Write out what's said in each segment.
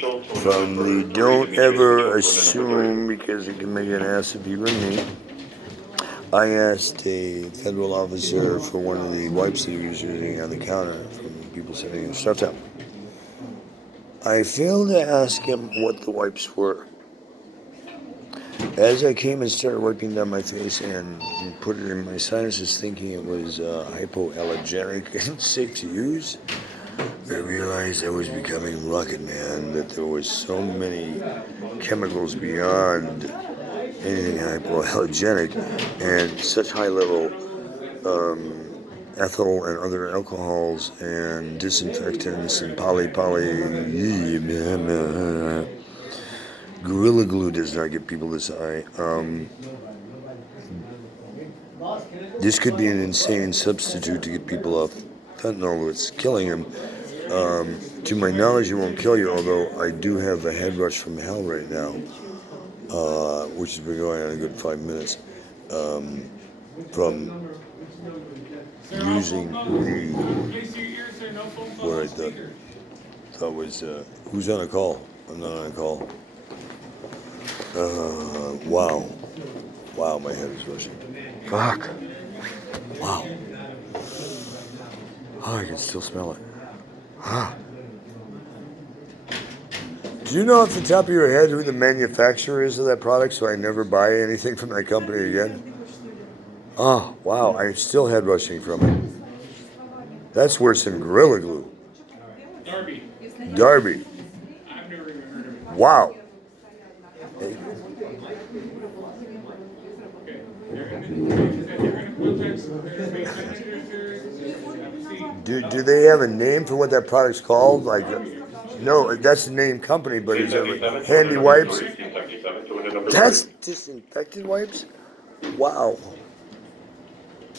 from the don't ever assume because it can make an ass of you and me. I asked a federal officer for one of the wipes that he was using on the counter from people sitting in stuff town. I failed to ask him what the wipes were. As I came and started wiping down my face and put it in my sinuses thinking it was hypoallergenic and safe to use, I realized I was becoming Rocket Man, that there was so many chemicals beyond anything hypoallergenic and such high level ethyl and other alcohols and disinfectants and Gorilla Glue does not get people this high. This could be an insane substitute to get people off fentanyl that's killing them. To my knowledge, it won't kill you, although I do have a head rush from hell right now, which has been going on a good 5 minutes, from using the, what I thought was, who's on a call? I'm not on a call. Wow, my head is rushing. Fuck. Wow. Oh, I can still smell it. Huh. Do you know off the top of your head who the manufacturer is of that product so I never buy anything from that company again? Oh, wow, I'm still head rushing from it. That's worse than Gorilla Glue. Darby. Wow. Do they have a name for what that product's called? Like, no, that's the name company, but is it like Handy Wipes? That's disinfected wipes? Wow.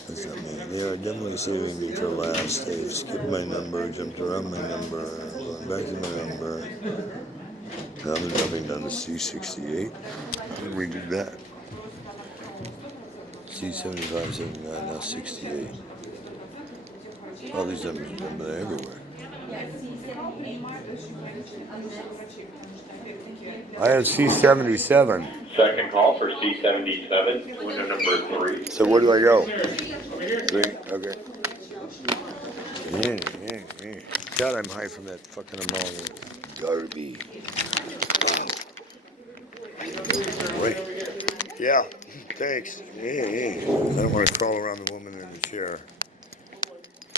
That's not me. They are definitely saving me for last. They've skipped my number, jumped around my number, going back to my number. Now they're jumping down to C68. How did we do that? C75, 79, now 68. All these numbers are everywhere. I have C77. Second call for C77, window number 3. So where do I go? 3? Okay. God, I'm high from that fucking ammonia. Darby. Wow. Wait. Yeah, thanks. I don't want to crawl around the woman in the chair.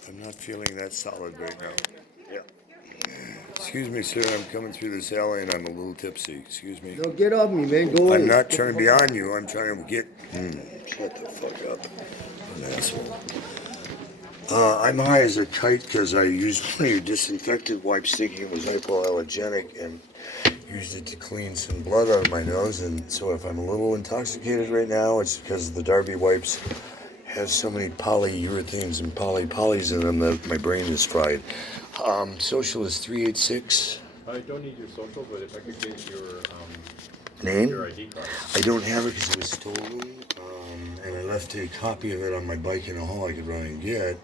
I'm not feeling that solid right now. Yeah. Excuse me, sir. I'm coming through this alley and I'm a little tipsy. Excuse me. No, get off me, man. Go away. I'm not trying to be on you. I'm trying to get... shut the fuck up. I'm an asshole. I'm high as a kite because I used one of your disinfectant wipes thinking it was hypoallergenic and used it to clean some blood out of my nose. And so if I'm a little intoxicated right now, it's because the Darby wipes have so many polyurethanes and polys in them that my brain is fried. Social is 386. I don't need your social, but if I could get your Name? your ID card. I don't have it because it was stolen, and I left a copy of it on my bike in a hall I could run and get.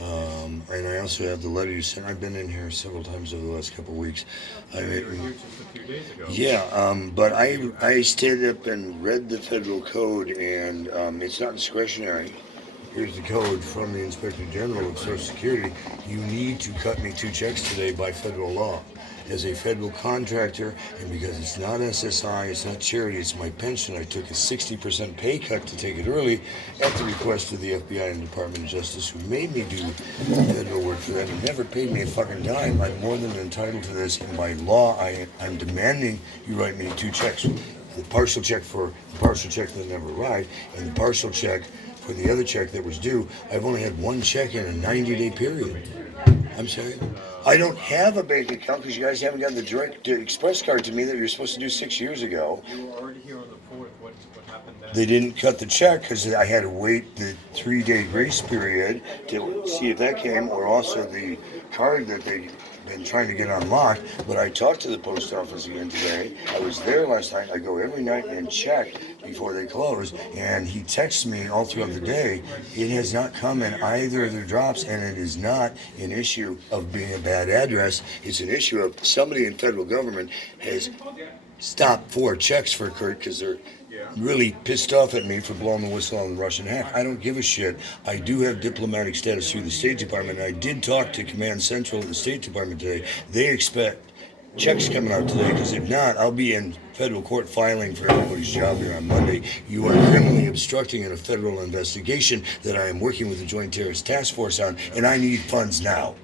And I also have the letter you sent. I've been in here several times over the last couple of weeks. You were here just a few days ago. Yeah, but I stayed up and read the federal code, and it's not discretionary. Here's the code from the Inspector General of Social Security. You need to cut me 2 checks today by federal law. As a federal contractor, and because it's not SSI, it's not charity, it's my pension, I took a 60% pay cut to take it early at the request of the FBI and Department of Justice, who made me do federal work for them and never paid me a fucking dime. I'm more than entitled to this, and by law, I'm demanding you write me 2 checks. The partial check for the partial check that never arrived, and the partial check for the other check that was due. I've only had 1 check in a 90-day period. I'm sorry? I don't have a bank account because you guys haven't gotten the direct express card to me that you were supposed to do 6 years ago. You were already here on the 4th. What happened then? They didn't cut the check because I had to wait the 3-day grace period to see if that came, or also the card that they been trying to get unlocked, but I talked to the post office again today. I was there last night. I go every night and check before they close, and he texts me all throughout the day. It has not come in either of their drops, and it is not an issue of being a bad address. It's an issue of somebody in federal government has stopped 4 checks for Kurt because they're really pissed off at me for blowing the whistle on the Russian hack. I don't give a shit. I do have diplomatic status through the State Department. I did talk to Command Central at the State Department today. They expect checks coming out today, because if not, I'll be in federal court filing for everybody's job here on Monday. You are criminally obstructing in a federal investigation that I am working with the Joint Terrorist Task Force on, and I need funds now.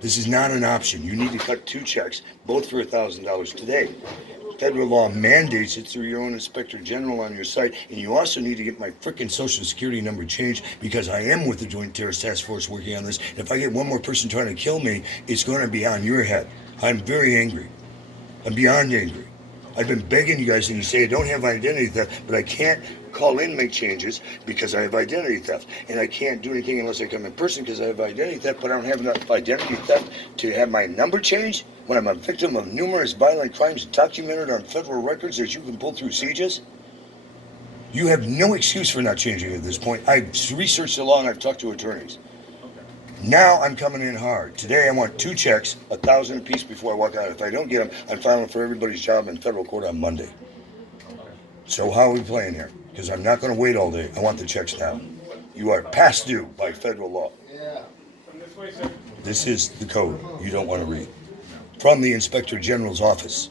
This is not an option. You need to cut 2 checks, both for $1,000 today. Federal law mandates it through your own Inspector General on your site, and you also need to get my frickin' Social Security number changed, because I am with the Joint Terrorist Task Force working on this. If I get one more person trying to kill me, it's going to be on your head. I'm very angry. I'm beyond angry. I've been begging you guys, and you say I don't have identity theft, but I can't call in and make changes because I have identity theft. And I can't do anything unless I come in person because I have identity theft, but I don't have enough identity theft to have my number changed when I'm a victim of numerous violent crimes documented on federal records that you can pull through sieges. You have no excuse for not changing at this point. I've researched the law and I've talked to attorneys. Now I'm coming in hard. Today I want 2 checks, $1,000 apiece before I walk out. If I don't get them, I'm filing for everybody's job in federal court on Monday. So how are we playing here? Because I'm not going to wait all day. I want the checks now. You are past due by federal law. This is the code you don't want to read. From the Inspector General's office.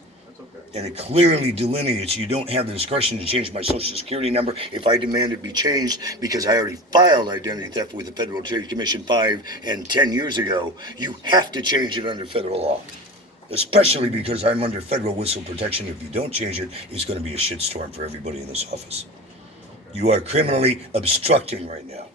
And it clearly delineates you don't have the discretion to change my Social Security number if I demand it be changed, because I already filed identity theft with the Federal Trade Commission 5 and 10 years ago. You have to change it under federal law, especially because I'm under federal whistle protection. If you don't change it, it's going to be a shitstorm for everybody in this office. You are criminally obstructing right now,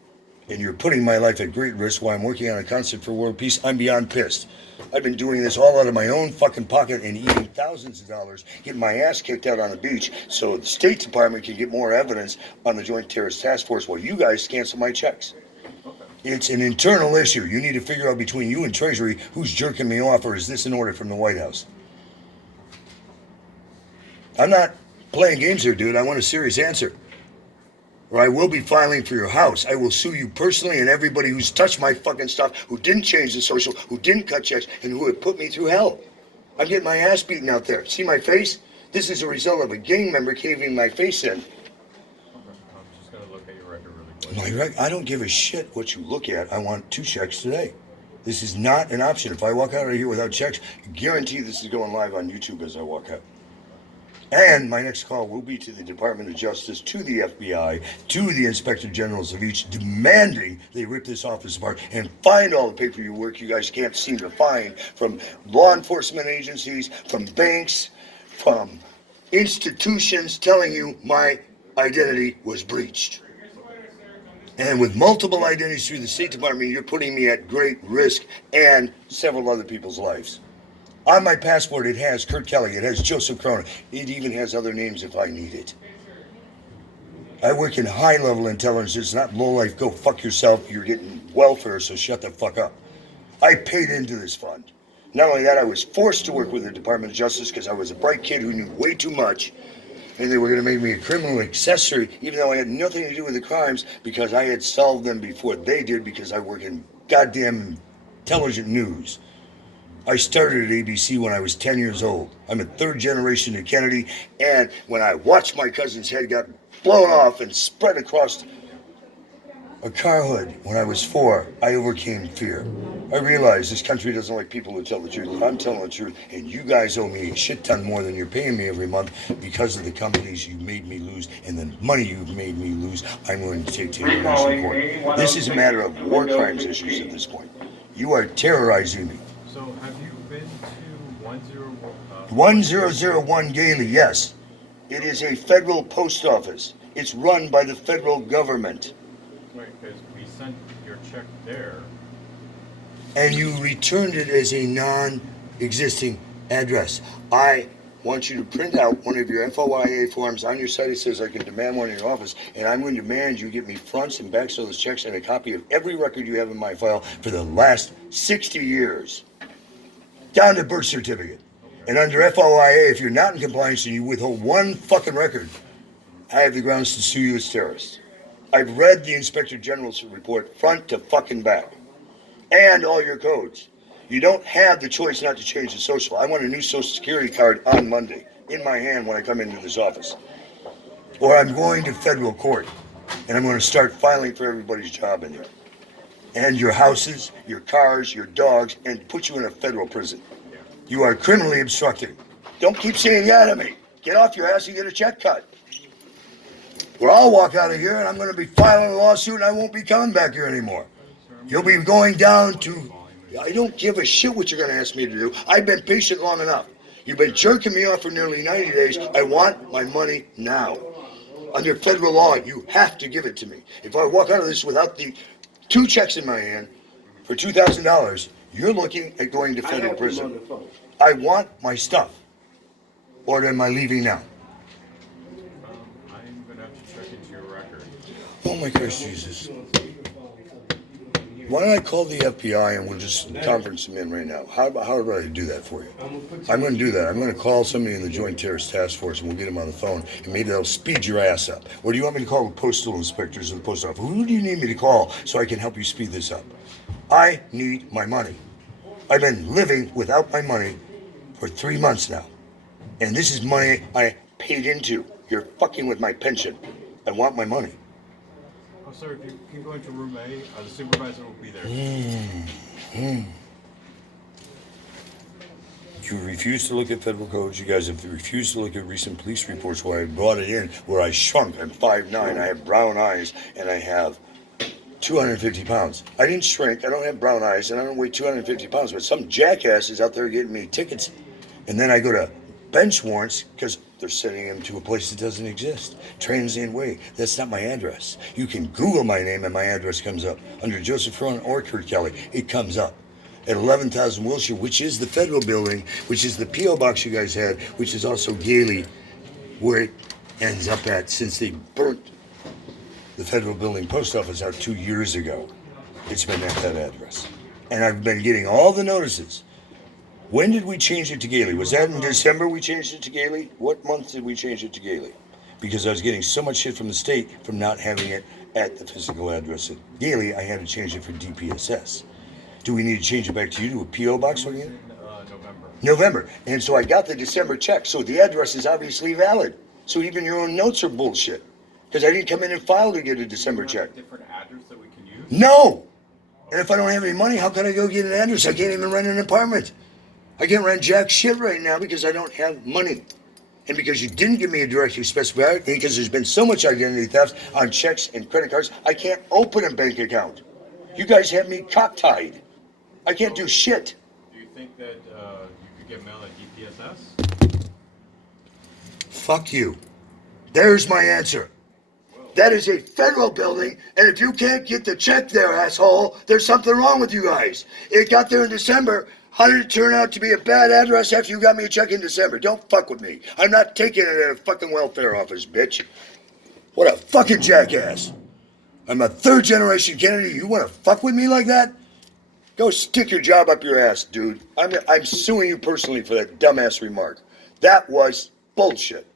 and you're putting my life at great risk while I'm working on a concept for world peace. I'm beyond pissed. I've been doing this all out of my own fucking pocket and eating thousands of dollars, getting my ass kicked out on the beach so the State Department can get more evidence on the Joint Terrorist Task Force while you guys cancel my checks. It's an internal issue. You need to figure out between you and Treasury who's jerking me off, or is this an order from the White House? I'm not playing games here, dude. I want a serious answer. Or I will be filing for your house. I will sue you personally and everybody who's touched my fucking stuff, who didn't change the social, who didn't cut checks, and who have put me through hell. I'm getting my ass beaten out there. See my face? This is a result of a gang member caving my face in. I'm just going to look at your record really quick. I don't give a shit what you look at. I want 2 checks today. This is not an option. If I walk out of here without checks, guarantee this is going live on YouTube as I walk out. And my next call will be to the Department of Justice, to the FBI, to the Inspector Generals of each, demanding they rip this office apart and find all the paperwork you guys can't seem to find from law enforcement agencies, from banks, from institutions telling you my identity was breached. And with multiple identities through the State Department, you're putting me at great risk and several other people's lives. On my passport, it has Kurt Kelly, it has Joseph Cronin, it even has other names if I need it. I work in high-level intelligence, it's not low-life, go fuck yourself, you're getting welfare, so shut the fuck up. I paid into this fund. Not only that, I was forced to work with the Department of Justice because I was a bright kid who knew way too much, and they were going to make me a criminal accessory, even though I had nothing to do with the crimes, because I had solved them before they did, because I work in goddamn intelligent news. I started at ABC when I was 10 years old. I'm a 3rd generation of Kennedy, and when I watched my cousin's head got blown off and spread across a car hood when I was 4, I overcame fear. I realized this country doesn't like people who tell the truth. I'm telling the truth, and you guys owe me a shit ton more than you're paying me every month because of the companies you made me lose and the money you've made me lose. I'm willing to take to the national court. This is a matter of war crimes issues at this point. You are terrorizing me. So have you been to 1001 Gailey, yes. It is a federal post office. It's run by the federal government. Right, because we sent your check there. And you returned it as a non-existing address. I want you to print out one of your FOIA forms on your site. It says I can demand one in your office, and I'm going to demand you get me fronts and backs of those checks and a copy of every record you have in my file for the last 60 years. down to birth certificate. And under FOIA, if you're not in compliance and you withhold one fucking record, I have the grounds to sue you as terrorist. I've read the Inspector General's report front to fucking back. And all your codes. You don't have the choice not to change the social. I want a new social security card on Monday in my hand when I come into this office. Or I'm going to federal court and I'm going to start filing for everybody's job in there. And your houses, your cars, your dogs, and put you in a federal prison. You are criminally obstructing. Don't keep saying yeah to me. Get off your ass and get a check cut. Or I'll walk out of here and I'm going to be filing a lawsuit and I won't be coming back here anymore. You'll be going down to... I don't give a shit what you're going to ask me to do. I've been patient long enough. You've been jerking me off for nearly 90 days. I want my money now. Under federal law, you have to give it to me. If I walk out of this without the 2 checks in my hand for $2,000, you're looking at going to federal prison. I want my stuff. Or am I leaving now? I'm gonna have to check into your record. Oh my Christ Jesus. Why don't I call the FBI and we'll just conference them in right now? How do I do that for you? I'm going to do that. I'm going to call somebody in the Joint Terrorist Task Force and we'll get them on the phone and maybe they'll speed your ass up. Or do you want me to call the postal inspectors and the post office? Who do you need me to call so I can help you speed this up? I need my money. I've been living without my money for 3 months now. And this is money I paid into. You're fucking with my pension. I want my money. Oh, sir, if you can go into room A, the supervisor will be there. You refuse to look at federal codes. You guys have refused to look at recent police reports where I brought it in, where I shrunk. I'm 5'9", I have brown eyes, and I have 250 pounds. I didn't shrink, I don't have brown eyes, and I don't weigh 250 pounds, but some jackass is out there getting me tickets. And then I go to bench warrants because they're sending him to a place that doesn't exist. Transient way. That's not my address. You can Google my name and my address comes up. Under Joseph Rowan or Kurt Kelly, it comes up. At 11,000 Wilshire, which is the federal building, which is the P.O. box you guys had, which is also Gailey, where it ends up at since they burnt the federal building post office out 2 years ago. It's been at that address. And I've been getting all the notices. When did we change it to Gailey? Was that in December we changed it to Gailey? What month did we change it to Gailey? Because I was getting so much shit from the state from not having it at the physical address at Gailey, I had to change it for DPSS. Do we need to change it back to you to a P.O. box again? November. And so I got the December check, so the address is obviously valid. So even your own notes are bullshit. Because I didn't come in and file to get a December check. A different address that we can use? No! And if I don't have any money, how can I go get an address? I can't even rent an apartment. I can't rent jack shit right now because I don't have money. And because you didn't give me a directory specified, because there's been so much identity theft on checks and credit cards, I can't open a bank account. You guys have me cocktied. I can't do shit. Do you think that you could get mail at DPSS? Fuck you. There's my answer. That is a federal building, and if you can't get the check there, asshole, there's something wrong with you guys. It got there in December. How did it turn out to be a bad address after you got me a check in December? Don't fuck with me. I'm not taking it at a fucking welfare office, bitch. What a fucking jackass. I'm a third generation Kennedy. You want to fuck with me like that? Go stick your job up your ass, dude. I'm suing you personally for that dumbass remark. That was bullshit.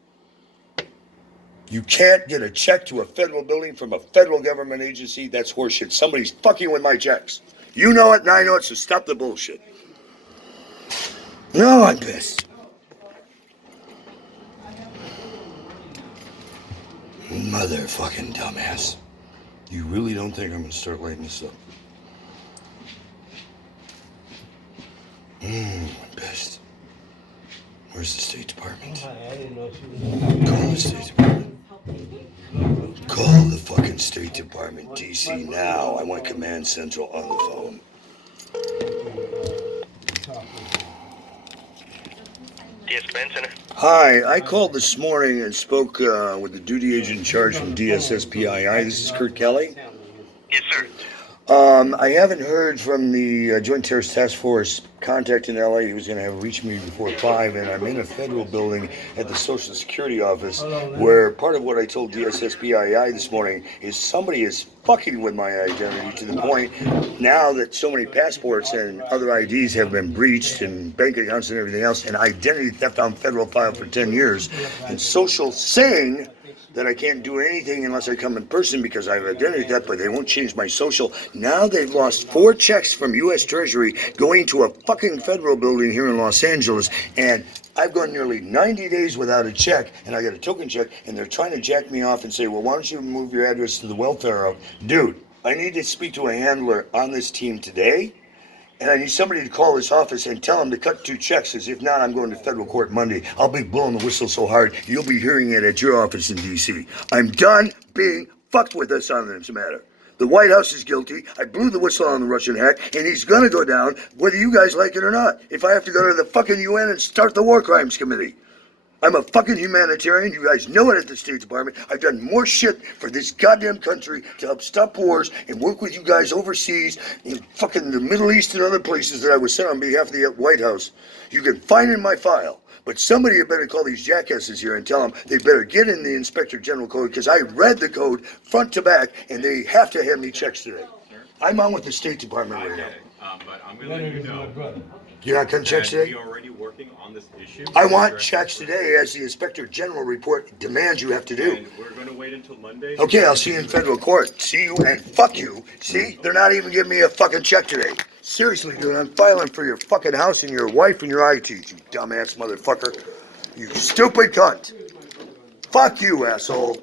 You can't get a check to a federal building from a federal government agency. That's horseshit. Somebody's fucking with my checks. You know it and I know it, so stop the bullshit. No, I'm pissed. Motherfucking dumbass. You really don't think I'm gonna start lighting this up? I'm pissed. Where's the State Department? Call the State Department. Call the fucking State Department, DC, now. I want Command Central on the phone. DS Command Center. Hi, I called this morning and spoke with the duty agent in charge from DSSPII. This is Kurt Kelly. Yes, sir. I haven't heard from the Joint Terrorist Task Force contact in LA. He was going to have reached me before 5, and I'm in a federal building at the Social Security office where part of what I told DSSPII this morning is somebody is fucking with my identity to the point now that so many passports and other IDs have been breached and bank accounts and everything else, and identity theft on federal file for 10 years, and social saying that I can't do anything unless I come in person because I have identity theft, but they won't change my social. Now they've lost 4 checks from U.S. Treasury going to a fucking federal building here in Los Angeles, and I've gone nearly 90 days without a check, and I got a token check, and they're trying to jack me off and say, well, why don't you move your address to the welfare of? Dude, I need to speak to a handler on this team today, and I need somebody to call this office and tell them to cut 2 checks, as if not, I'm going to federal court Monday. I'll be blowing the whistle so hard, you'll be hearing it at your office in D.C. I'm done being fucked with this on this matter. The White House is guilty. I blew the whistle on the Russian hack, and he's gonna go down, whether you guys like it or not, if I have to go to the fucking UN and start the War Crimes Committee. I'm a fucking humanitarian. You guys know it at the State Department. I've done more shit for this goddamn country to help stop wars and work with you guys overseas in fucking the Middle East and other places that I was sent on behalf of the White House. You can find in my file. But somebody had better call these jackasses here and tell them they better get in the Inspector General code, because I read the code front to back, and they have to have me checks today. I'm on with the State Department right now. But I'm gonna let you know. You're not cutting checks that today? we are already working on this issue. I want checks today, as the Inspector General report demands you have to do. And we're gonna wait until Monday. Okay, I'll see you in federal court. See you and fuck you. See, they're not even giving me a fucking check today. Seriously, dude, I'm filing for your fucking house and your wife and your eye teeth, you dumbass motherfucker. You stupid cunt. Fuck you, asshole.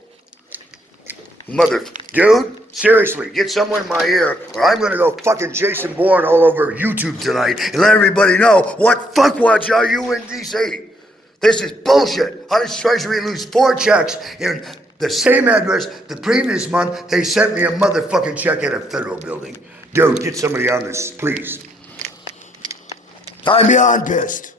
Dude, seriously, get someone in my ear, or I'm gonna go fucking Jason Bourne all over YouTube tonight and let everybody know what fuckwatch are you in DC. This is bullshit. How does Treasury lose 4 checks in the same address the previous month they sent me a motherfucking check at a federal building? Dude, get somebody on this, please. I'm beyond pissed.